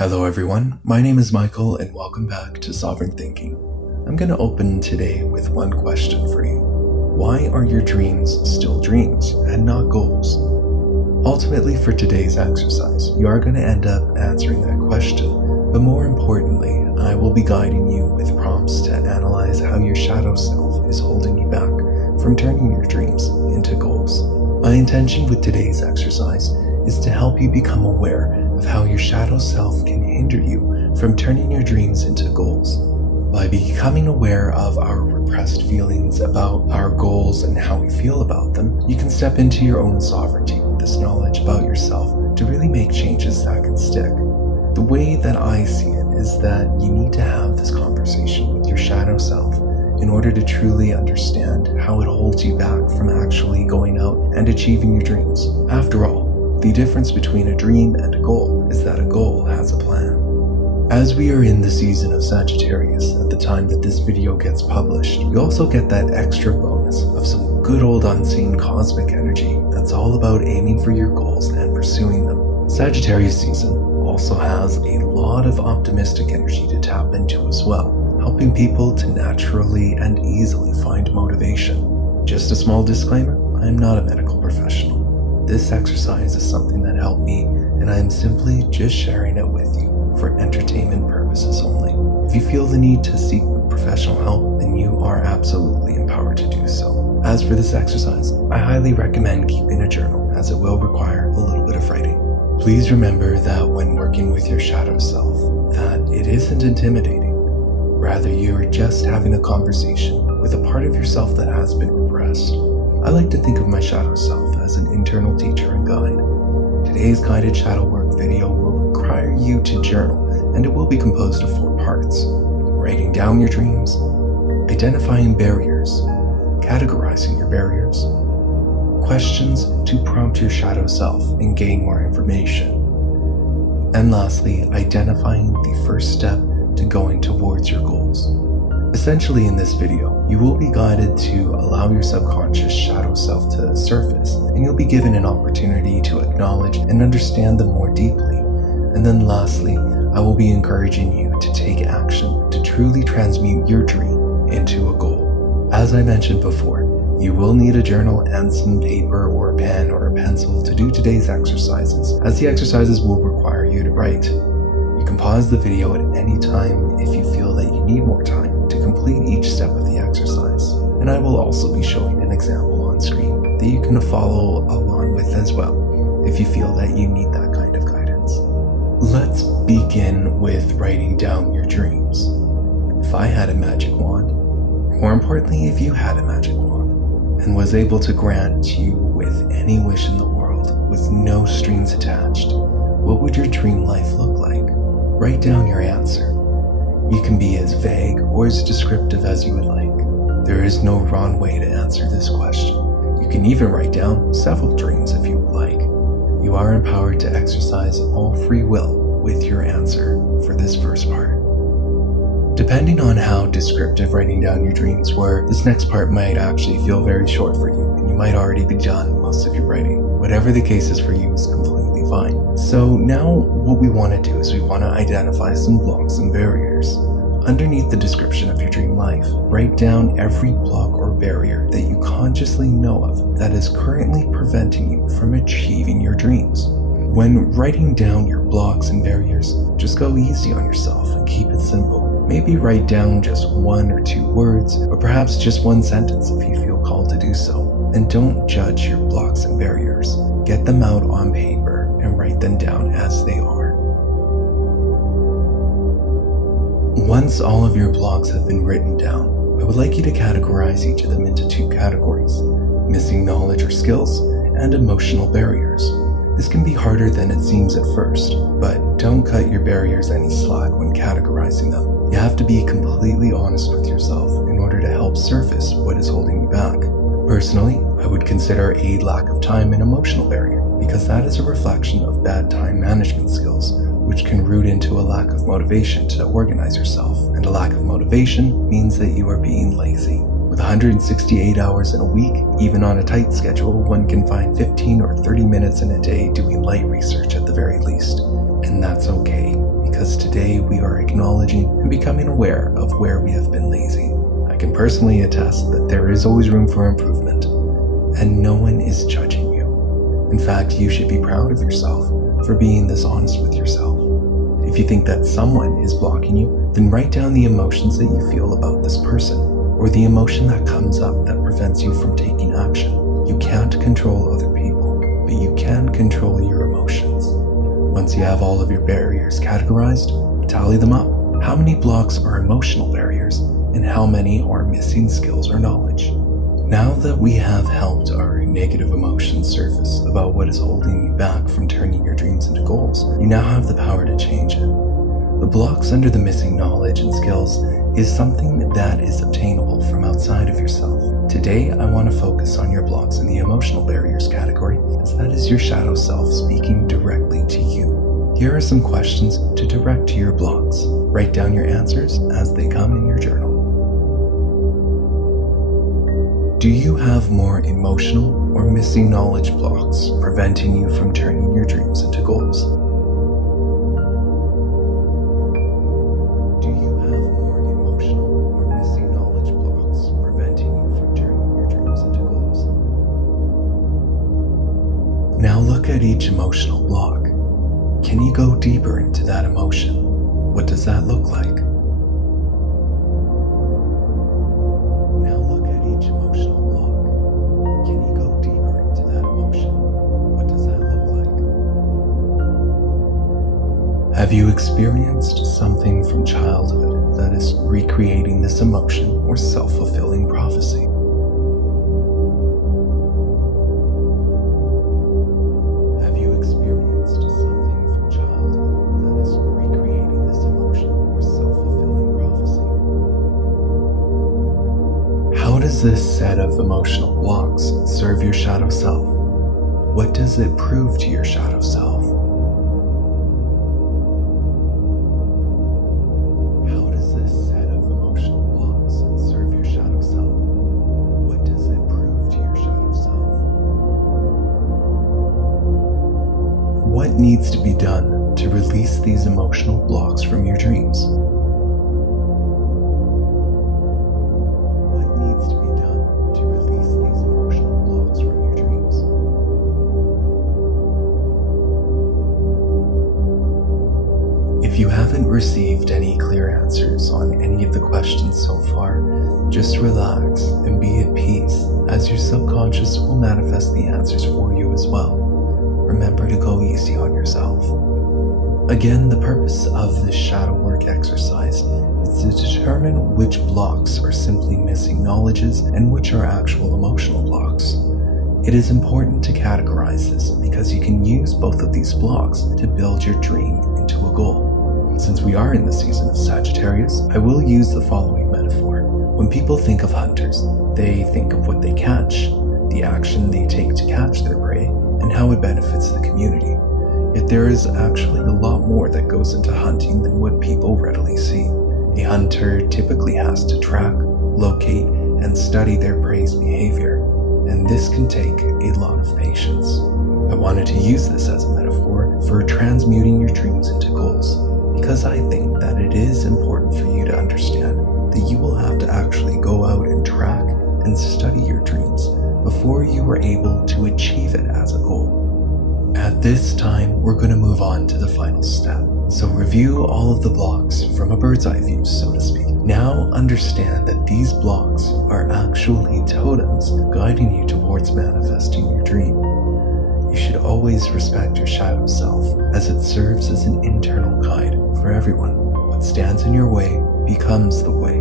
Hello everyone, my name is Michael and welcome back to Sovereign Thinking. I'm going to open today with one question for you. Why are your dreams still dreams and not goals? Ultimately, for today's exercise, you are going to end up answering that question, but more importantly, I will be guiding you with prompts to analyze how your shadow self is holding you back from turning your dreams into goals. My intention with today's exercise is to help you become aware of how your shadow self can hinder you from turning your dreams into goals. By becoming aware of our repressed feelings about our goals and how we feel about them, you can step into your own sovereignty with this knowledge about yourself to really make changes that can stick. The way that I see it is that you need to have this conversation with your shadow self in order to truly understand how it holds you back from actually going out and achieving your dreams. After all, the difference between a dream and a goal is that a goal has a plan. As we are in the season of Sagittarius at the time that this video gets published, you also get that extra bonus of some good old unseen cosmic energy that's all about aiming for your goals and pursuing them. Sagittarius season also has a lot of optimistic energy to tap into as well, helping people to naturally and easily find motivation. Just a small disclaimer, I am not a medical professional. This exercise is something that helped me, and I am simply just sharing it with you for entertainment purposes only. If you feel the need to seek professional help, then you are absolutely empowered to do so. As for this exercise, I highly recommend keeping a journal, as it will require a little bit of writing. Please remember that when working with your shadow self, that it isn't intimidating. Rather, you are just having a conversation with a part of yourself that has been repressed. I like to think of my shadow self as an internal teacher and guide. Today's guided shadow work video will require you to journal, and it will be composed of 4 parts: writing down your dreams, identifying barriers, categorizing your barriers, questions to prompt your shadow self and gain more information, and lastly, identifying the first step to going towards your goals. Essentially, in this video, you will be guided to allow your subconscious shadow self to surface, and you'll be given an opportunity to acknowledge and understand them more deeply. And then lastly, I will be encouraging you to take action to truly transmute your dream into a goal. As I mentioned before, you will need a journal and some paper or a pen or a pencil to do today's exercises, as the exercises will require you to write. You can pause the video at any time if you feel that you need more time to complete each step of the exercise. And I will also be showing an example on screen that you can follow along with as well if you feel that you need that kind of guidance. Let's begin with writing down your dreams. If I had a magic wand, more importantly, if you had a magic wand and was able to grant you with any wish in the world with no strings attached, what would your dream life look like? Write down your answer. You can be as vague or as descriptive as you would like. There is no wrong way to answer this question. You can even write down several dreams if you would like. You are empowered to exercise all free will with your answer for this first part. Depending on how descriptive writing down your dreams were, this next part might actually feel very short for you, and you might already be done most of your writing. Whatever the case is for you is completely fine. So now what we want to do is we want to identify some blocks and barriers. Underneath the description of your dream life, write down every block or barrier that you consciously know of that is currently preventing you from achieving your dreams. When writing down your blocks and barriers, just go easy on yourself and keep it simple. Maybe write down just 1 or 2 words, or perhaps just 1 sentence if you feel called to do so. And don't judge your blocks and barriers. Get them out on paper and write them down as they are. Once all of your blocks have been written down, I would like you to categorize each of them into 2 categories: missing knowledge or skills, and emotional barriers. This can be harder than it seems at first, but don't cut your barriers any slack when categorizing them. You have to be completely honest with yourself in order to help surface what is holding you back. Personally, I would consider a lack of time an emotional barrier, because that is a reflection of bad time management skills, which can root into a lack of motivation to organize yourself, and a lack of motivation means that you are being lazy. With 168 hours in a week, even on a tight schedule, one can find 15 or 30 minutes in a day doing light research at the very least. And that's okay, because because today we are acknowledging and becoming aware of where we have been lazy. I can personally attest that there is always room for improvement, and no one is judging you. In fact, you should be proud of yourself for being this honest with yourself. If you think that someone is blocking you, then write down the emotions that you feel about this person, or the emotion that comes up that prevents you from taking action. You can't control other people, but you can control your emotions. Once you have all of your barriers categorized, tally them up. How many blocks are emotional barriers, and how many are missing skills or knowledge? Now that we have helped our negative emotions surface about what is holding you back from turning your dreams into goals, you now have the power to change it. The blocks under the missing knowledge and skills is something that is obtainable from outside of yourself. Today, I want to focus on your blocks in the emotional barriers category, as that is your shadow self speaking directly to you. Here are some questions to direct to your blocks. Write down your answers as they come in your journal. Do you have more emotional or missing knowledge blocks preventing you from turning your dreams into goals? Do you have more emotional or missing knowledge blocks preventing you from turning your dreams into goals? Now look at each emotional block. Can you go deeper into that emotion? What does that look like? Have you experienced something from childhood that is recreating this emotion or self-fulfilling prophecy? Have you experienced something from childhood that is recreating this emotion or self-fulfilling prophecy? How does this set of emotional blocks serve your shadow self? What does it prove to your shadow self? What needs to be done to release these emotional blocks from your dreams? What needs to be done to release these emotional blocks from your dreams? If you haven't received any clear answers on any of the questions so far, just relax and be at peace, as your subconscious will manifest the answers for you as well. Remember to go easy on yourself. Again, the purpose of this shadow work exercise is to determine which blocks are simply missing knowledges and which are actual emotional blocks. It is important to categorize this because you can use both of these blocks to build your dream into a goal. Since we are in the season of Sagittarius, I will use the following metaphor. When people think of hunters, they think of what they catch, the action they take to catch their prey, and how it benefits the community. Yet there is actually a lot more that goes into hunting than what people readily see. A hunter typically has to track, locate, and study their prey's behavior, and this can take a lot of patience. I wanted to use this as a metaphor for transmuting your dreams into goals, because I think that it is important for you to understand that you will have to actually go out and track and study your dreams before you are able to achieve it as a goal. At this time, we're going to move on to the final step. So review all of the blocks from a bird's eye view, so to speak. Now understand that these blocks are actually totems guiding you towards manifesting your dream. You should always respect your shadow self, as it serves as an internal guide for everyone. What stands in your way becomes the way.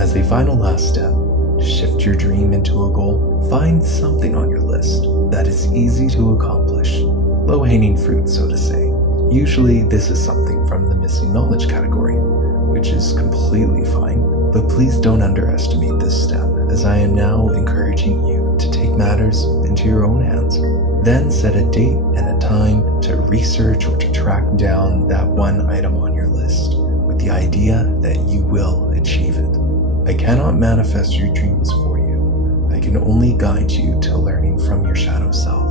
As a final last step, to shift your dream into a goal, find something on your list that is easy to accomplish. Low-hanging fruit, so to say. Usually this is something from the missing knowledge category, which is completely fine, but please don't underestimate this step, as I am now encouraging you to take matters into your own hands. Then set a date and a time to research or to track down that one item on your list, with the idea that you will achieve it. I cannot manifest your dreams for you. I can only guide you to learning from your shadow self.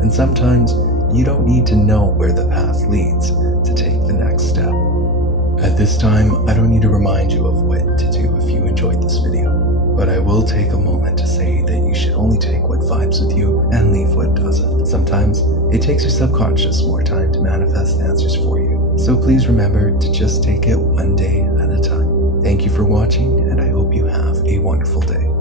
And sometimes you don't need to know where the path leads to take the next step. At this time, I don't need to remind you of what to do if you enjoyed this video, but I will take a moment to say that you should only take what vibes with you and leave what doesn't. Sometimes it takes your subconscious more time to manifest answers for you, so please remember to just take it one day at a time. Thank you for watching, and I hope you have a wonderful day.